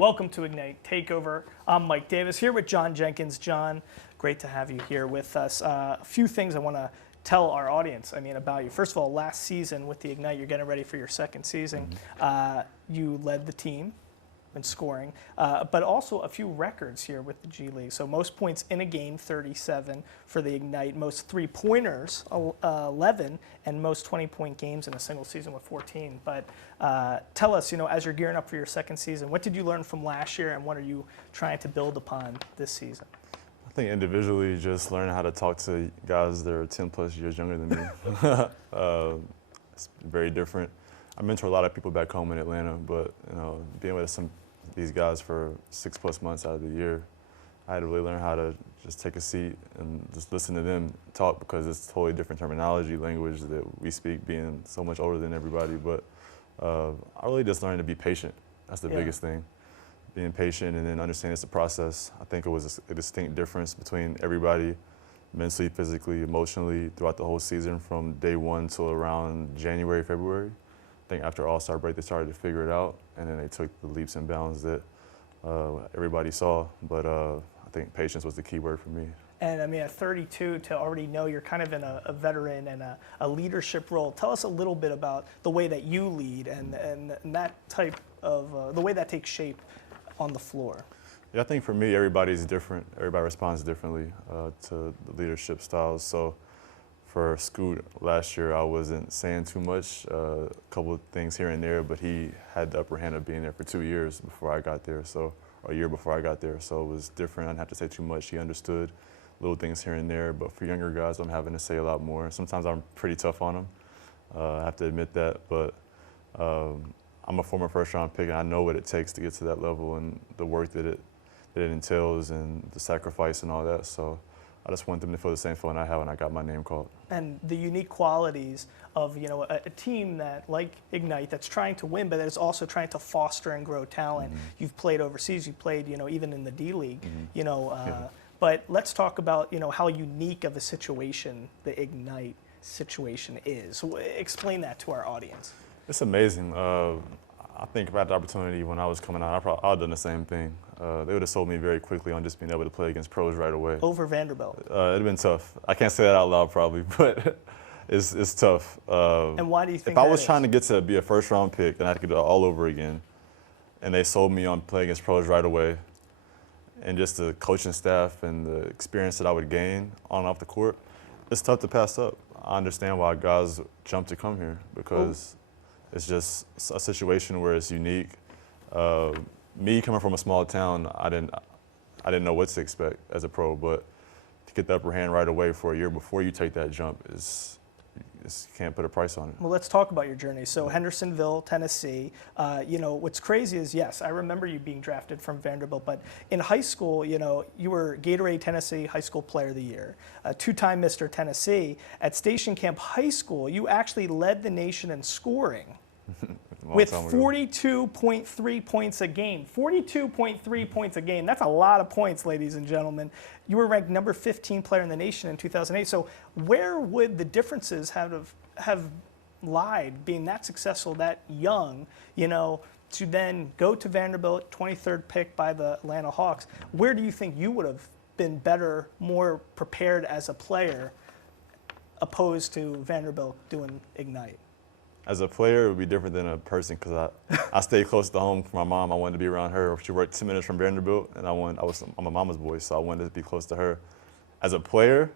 Welcome to Ignite Takeover. I'm Mike Davis here with John Jenkins. John, great to have you here with us. A few things I want to tell our audience, about you. First of all, last season with the Ignite, you're getting ready for your second season. You led the team in scoring, but also a few records here with the G League. So most points in a game, 37 for the Ignite. Most three-pointers, 11, and most 20-point games in a single season with 14. But tell us, as you're gearing up for your second season, what did you learn from last year, and what are you trying to build upon this season? I think individually, just learning how to talk to guys that are 10 plus years younger than me. It's very different. I mentor a lot of people back home in Atlanta, but being with these guys for 6+ months out of the year, I had to really learn how to just take a seat and just listen to them talk, because it's totally different terminology, language that we speak, being so much older than everybody. But I really just learned to be patient. That's the biggest thing. Being patient and then understanding it's a process. I think it was a distinct difference between everybody, mentally, physically, emotionally, throughout the whole season from day one till around January, February. I think after All-Star break, they started to figure it out, and then they took the leaps and bounds that everybody saw. But I think patience was the key word for me. And at 32, to already know you're kind of in a veteran and a leadership role. Tell us a little bit about the way that you lead and that type of, the way that takes shape on the floor. Yeah, I think for me, everybody's different. Everybody responds differently to the leadership styles. So for Scoot last year, I wasn't saying too much, a couple of things here and there, but he had the upper hand of being there for 2 years before I got there, or a year before I got there. So it was different. I didn't have to say too much. He understood little things here and there. But for younger guys, I'm having to say a lot more. Sometimes I'm pretty tough on them. I have to admit that. But I'm a former first-round pick, and I know what it takes to get to that level and the work that it entails and the sacrifice and all that. So I just want them to feel the same feeling I have when I got my name called. And the unique qualities of a team that, like Ignite, that's trying to win, but that is also trying to foster and grow talent. You've played overseas. You've played, even in the D League. But let's talk about, how unique of a situation the Ignite situation is. Explain that to our audience. It's amazing. I think if I had the opportunity when I was coming out, I would have done the same thing. They would have sold me very quickly on just being able to play against pros right away. Over Vanderbilt. It'd have been tough. I can't say that out loud probably, but it's tough. And why do you think if I was trying to get to be a first-round pick, then I could do it all over again. And they sold me on playing against pros right away. And just the coaching staff and the experience that I would gain on and off the court, it's tough to pass up. I understand why guys jump to come here, because it's just a situation where it's unique. Me coming from a small town, I didn't know what to expect as a pro, but to get the upper hand right away for a year before you take that jump you can't put a price on it. Well, let's talk about your journey. So Hendersonville, Tennessee. What's crazy is, yes, I remember you being drafted from Vanderbilt, but in high school, you were Gatorade Tennessee High School Player of the Year, two-time Mr. Tennessee. At Station Camp High School, you actually led the nation in scoring. With 42.3 points a game. 42.3 points a game. That's a lot of points, ladies and gentlemen. You were ranked number 15 player in the nation in 2008. So where would the differences have lied, being that successful, that young, to then go to Vanderbilt, 23rd pick by the Atlanta Hawks? Where do you think you would have been better, more prepared as a player, opposed to Vanderbilt doing Ignite? As a player, it would be different than a person, because I stayed close to home for my mom. I wanted to be around her. She worked 10 minutes from Vanderbilt, and I'm a mama's boy, so I wanted to be close to her. As a player,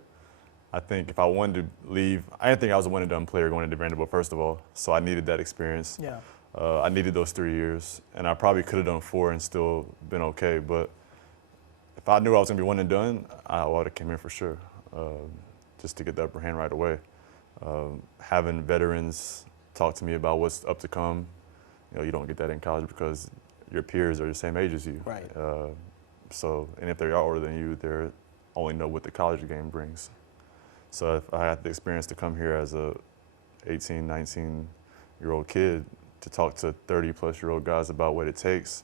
I think if I wanted to leave, I didn't think I was a one-and-done player going into Vanderbilt, first of all, so I needed that experience. Yeah. I needed those 3 years, and I probably could have done 4 and still been okay, but if I knew I was going to be one and done, I would have came in for sure, just to get the upper hand right away. Having veterans talk to me about what's up to come. You don't get that in college because your peers are the same age as you. Right. And if they are older than you, they only know what the college game brings. So if I had the experience to come here as a 18, 19-year-old kid to talk to 30-plus-year-old guys about what it takes,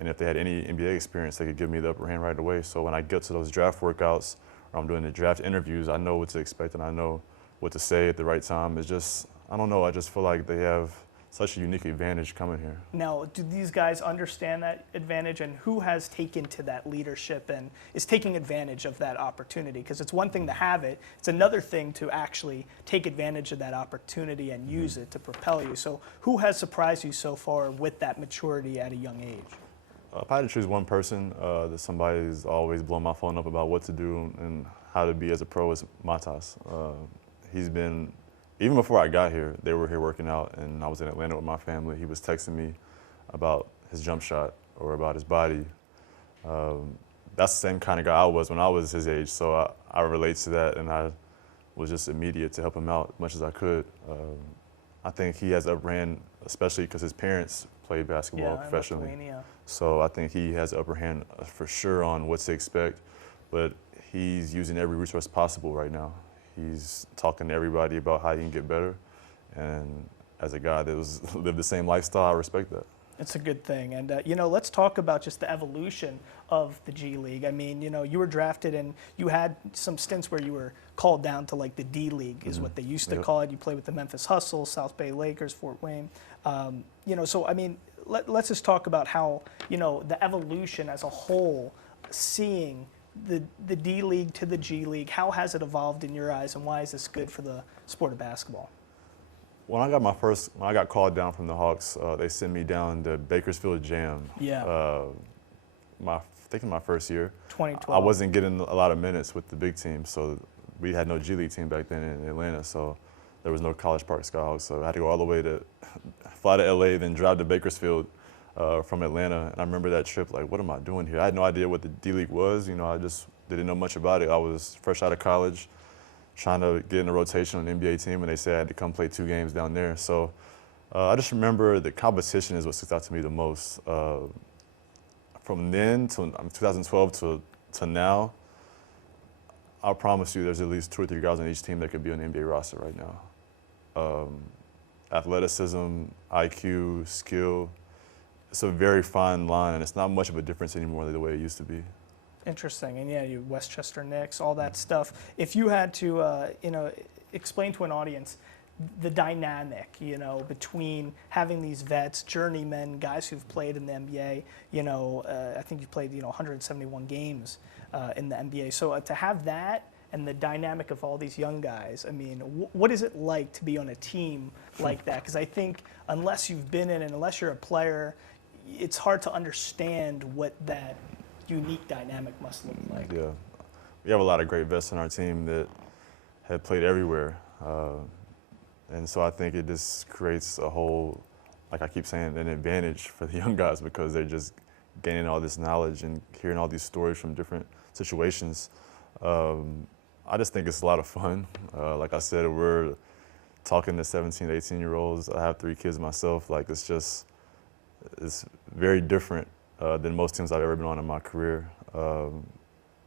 and if they had any NBA experience, they could give me the upper hand right away. So when I get to those draft workouts or I'm doing the draft interviews, I know what to expect and I know what to say at the right time. It's just, I don't know, I just feel like they have such a unique advantage coming here. Now, do these guys understand that advantage, and who has taken to that leadership and is taking advantage of that opportunity? Because it's one thing to have it, it's another thing to actually take advantage of that opportunity and use it to propel you. So who has surprised you so far with that maturity at a young age? If I had to choose one person, that somebody's always blown my phone up about what to do and how to be as a pro is Matas. He's been, even before I got here, they were here working out, and I was in Atlanta with my family. He was texting me about his jump shot or about his body. That's the same kind of guy I was when I was his age, so I relate to that, and I was just immediate to help him out as much as I could. I think he has upper hand, especially because his parents played basketball professionally. So I think he has upper hand for sure on what to expect, but he's using every resource possible right now. He's talking to everybody about how he can get better, and as a guy that lived the same lifestyle, I respect that. It's a good thing. And, let's talk about just the evolution of the G League. I mean, you were drafted and you had some stints where you were called down to like the D League is what they used to call it. You played with the Memphis Hustle, South Bay Lakers, Fort Wayne. So, I mean, let's just talk about how, the evolution as a whole, seeing the D League to the G League, how has it evolved in your eyes, and why is this good for the sport of basketball? When I got called down from the Hawks, they sent me down to Bakersfield Jam. Yeah. I think in my first year. 2012. I wasn't getting a lot of minutes with the big team, so we had no G League team back then in Atlanta, so there was no College Park Skyhawks, so I had to go all the way to fly to LA, then drive to Bakersfield from Atlanta. And I remember that trip, like, what am I doing here? I had no idea what the D League was. I just didn't know much about it. I was fresh out of college, trying to get in a rotation on an NBA team, and they said I had to come play 2 games down there. So I just remember the competition is what sticks out to me the most. From then to 2012 to now, I promise you there's at least 2 or 3 guys on each team that could be on the NBA roster right now. Athleticism, IQ, skill, it's a very fine line, and it's not much of a difference anymore the way it used to be. Interesting. And yeah, you Westchester Knicks, all that stuff. If you had to, explain to an audience the dynamic, between having these vets, journeymen, guys who've played in the NBA, I think you played, 171 games in the NBA. So to have that and the dynamic of all these young guys, I mean, what is it like to be on a team like that? Because I think unless you've been in it, unless you're a player, it's hard to understand what that unique dynamic must look like. Yeah, we have a lot of great vets on our team that have played everywhere. And so I think it just creates a whole, like I keep saying, an advantage for the young guys because they're just gaining all this knowledge and hearing all these stories from different situations. I just think it's a lot of fun. Like I said, we're talking to 17, 18-year-olds. I have 3 kids myself. Like it's very different than most teams I've ever been on in my career. And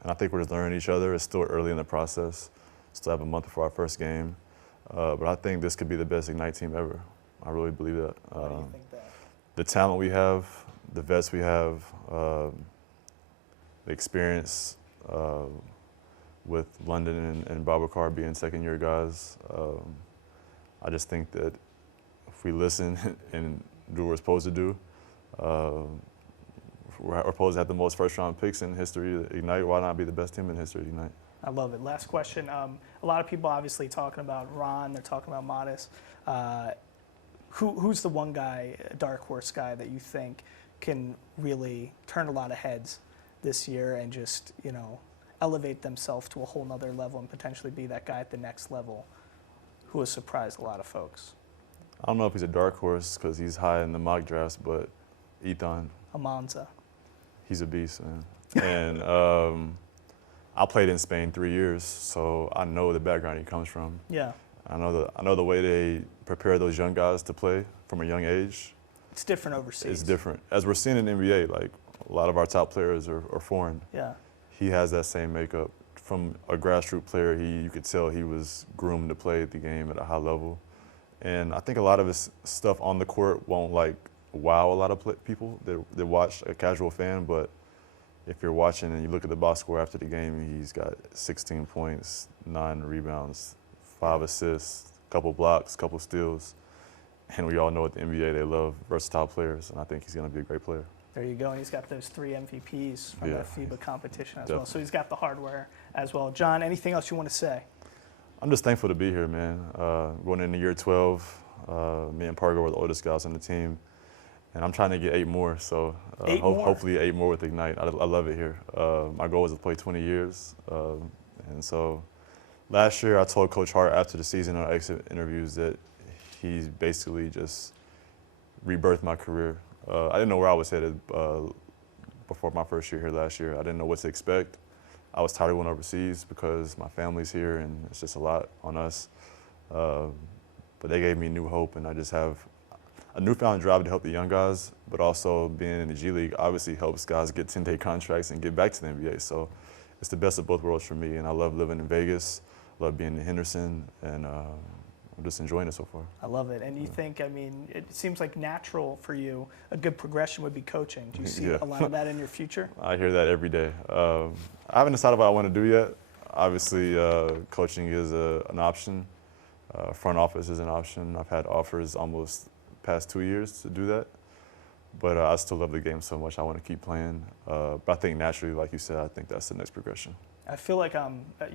I think we're just learning each other. It's still early in the process. Still have a month before our first game. But I think this could be the best Ignite team ever. I really believe that. Why do you think that? The talent we have, the vets we have, the experience with London and Babacar being second-year guys. I just think that if we listen and do what we're supposed to do, we're supposed to have the most first-round picks in history of Ignite. Why not be the best team in history of Ignite? I love it. Last question. A lot of people obviously talking about Ron. They're talking about Modest. Who's the one guy, a dark horse guy, that you think can really turn a lot of heads this year and just, elevate themselves to a whole nother level and potentially be that guy at the next level who has surprised a lot of folks? I don't know if he's a dark horse because he's high in the mock drafts, but Ethan. Amanza. He's a beast, man. And I played in Spain 3 years, so I know the background he comes from. Yeah. I know the way they prepare those young guys to play from a young age. It's different overseas. It's different. As we're seeing in the NBA, like a lot of our top players are foreign. Yeah. He has that same makeup. From a grassroots player, you could tell he was groomed to play the game at a high level. And I think a lot of his stuff on the court won't wow a lot of people that watch, a casual fan, but if you're watching and you look at the box score after the game, he's got 16 points, 9 rebounds, 5 assists, couple blocks, couple steals. And we all know at the NBA they love versatile players, and I think he's going to be a great player. There you go. And he's got those 3 MVPs from that FIBA competition as well. Definitely. So he's got the hardware as well. John, anything else you want to say? I'm just thankful to be here, man. Going into year 12, me and Pargo were the oldest guys on the team, and I'm trying to get 8 more. So hopefully 8 more with Ignite. I love it here. My goal is to play 20 years, and so last year I told Coach Hart after the season on exit interviews that he's basically just rebirthed my career. I didn't know where I was headed before my first year here last year. I didn't know what to expect. I was tired of going overseas because my family's here and it's just a lot on us. But they gave me new hope, and I just have a newfound drive to help the young guys, but also being in the G League obviously helps guys get 10-day contracts and get back to the NBA. So it's the best of both worlds for me, and I love living in Vegas, love being in Henderson, and I'm just enjoying it so far. I love it. And you think, I mean, it seems like natural for you, a good progression would be coaching. Do you see a lot of that in your future? I hear that every day. I haven't decided what I want to do yet. Obviously, coaching is an option. Front office is an option. I've had offers almost past 2 years to do that. But I still love the game so much. I want to keep playing. But I think naturally, like you said, I think that's the next progression. I feel like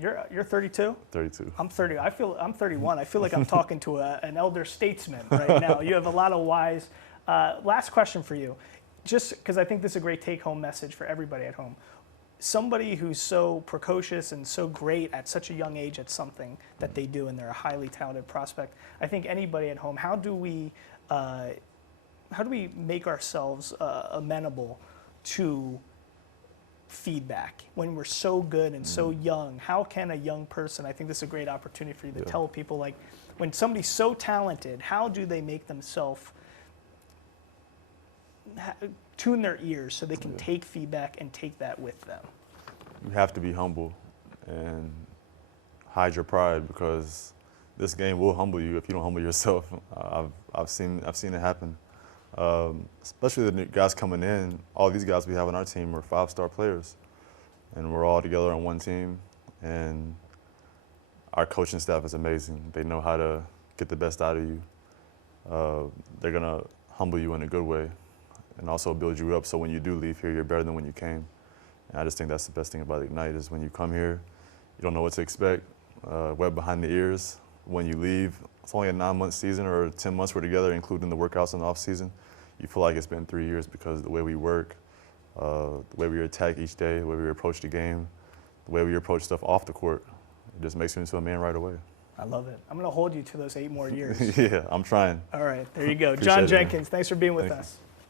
you're 32? 32. I'm 30. I'm 31. I feel like I'm talking to an elder statesman right now. You have a lot of wise. Last question for you, just because I think this is a great take-home message for everybody at home. Somebody who's so precocious and so great at such a young age at something that they do, and they're a highly talented prospect. I think anybody at home, how do we make ourselves amenable to feedback when we're so good and so young? How can a young person, I think this is a great opportunity for you to tell people, like, when somebody's so talented, how do they make themselves tune their ears so they can take feedback and take that with them? You have to be humble and hide your pride, because this game will humble you if you don't humble yourself. I've seen it happen. Especially the guys coming in. All these guys we have on our team are 5-star players, and we're all together on one team. And our coaching staff is amazing. They know how to get the best out of you. They're gonna humble you in a good way, and also build you up so when you do leave here, you're better than when you came. And I just think that's the best thing about Ignite is when you come here, you don't know what to expect. Wet behind the ears. When you leave, it's only a 9-month season, or 10 months we're together, including the workouts in the off season. You feel like it's been 3 years because of the way we work, the way we attack each day, the way we approach the game, the way we approach stuff off the court. It just makes you into a man right away. I love it. I'm going to hold you to those 8 more years. Yeah, I'm trying. All right, there you go. Appreciate John it, Jenkins, man. thanks for being with Thank us. you.